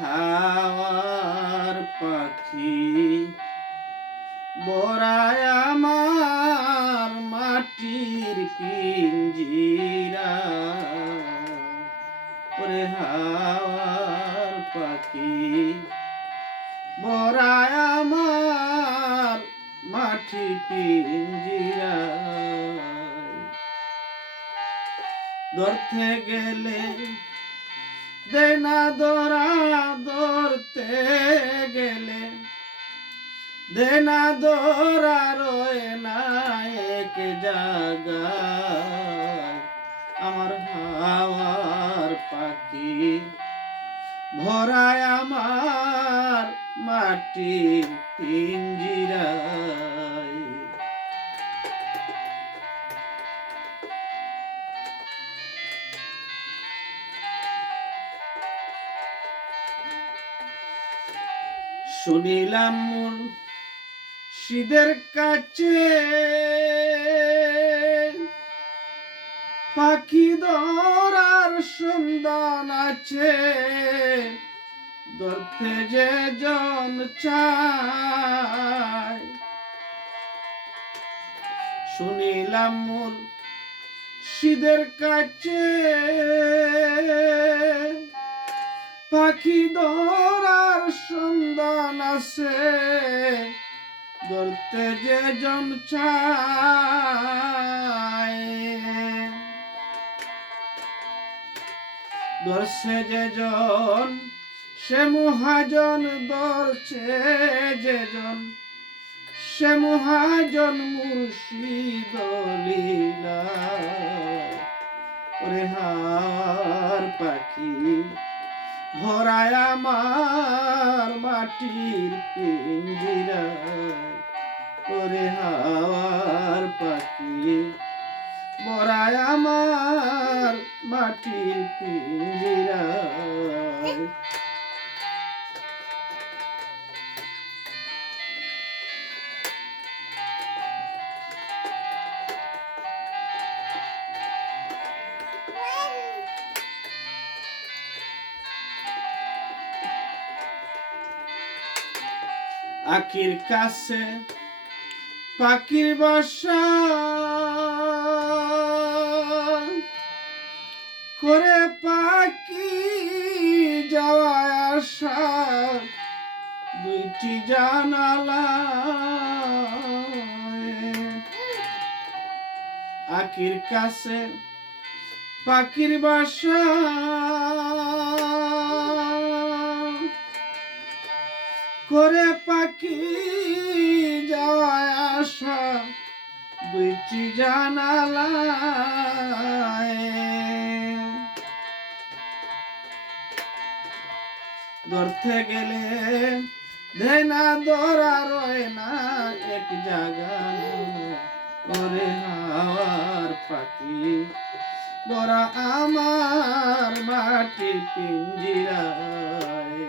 হাওয়ার পাখি বড়ায় আমার মাটির পিঞ্জিরা। ওরে হাওয়ার পাখি বড়ায় আমার মাটির পিঞ্জিরা। ধরতে গেলে দেনা ধরা, ধরতে গেলে দেনা ধরা রয় না এক জায়গায়। আমার হাওয়ার পাখি ভরায় আমার মাটির পিঞ্জিরায়। শুনিলাম মুর্শিদের কাছে পাখি ধরার সন্ধান আছে। ধরতে যে জন চায়, শুনিলাম মুর্শিদের কাছে পাখি ধরার সন্ধান আছে। ধরতে যে জন চায়, ধরছে যে জন সে মহাজন। ধরছে যে জন সে মহাজন মুর্শিদ লীলা। ওরে হাওয়ার পাখি ভরায় আমার মাটির পিঞ্জিরায়। ওরে হাওয়ার পাখি ভরায় আমার মাটির পিঞ্জিরায়। আখির কাছে পাখির বাসা করে পাখি যাওয়া আসা। দুইটি জানালা আখির কাছে পাখির বাসা করে পাখি যাওয়া আসা। দুইটি জানালায় ধরতে গেলে দেনা ধরা রয় না এক জায়গায়। ওরে হাওয়ার পাখি বড়া আমার মাটির পিঞ্জিরায়।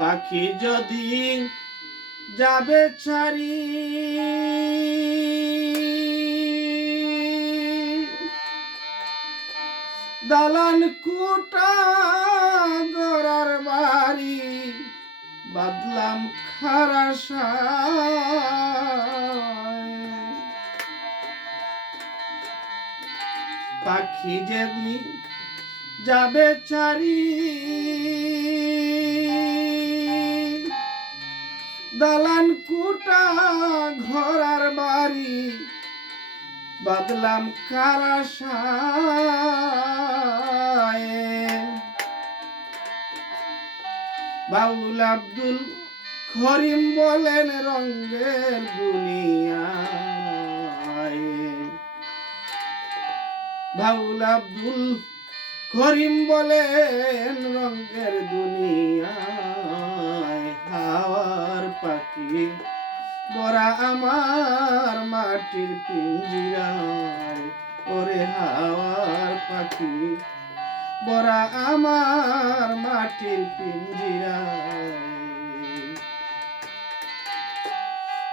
পাখি যদি যাবে ছাড়ি, দালান কুটা গড়ার বাড়ি বাদলাম খারাসায়। পাখি যদি যাবে ছাড়ি, দালান কুটা ঘরার বাড়ি বাদলাম খারাসায়। বাউল আব্দুল করিম বলেন রঙ্গের দুনিয়ায়। বাউল আব্দুল করিম বলেন রঙ্গের দুনিয়ায়। হাওয়ার পাখি বড়া আমার মাটির পিঞ্জিরায়। ওরে হাওয়ার পাখি বড়া আমার মাটির পিঞ্জিরায়।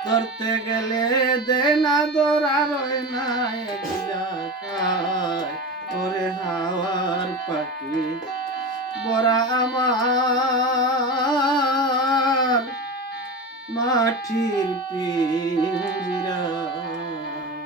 ধরতে গেলে দে না ধরা রয় না এক জায়গায় ওরে হাওয়ার পাখি বড়া আমার মাটির পিঞ্জিরা।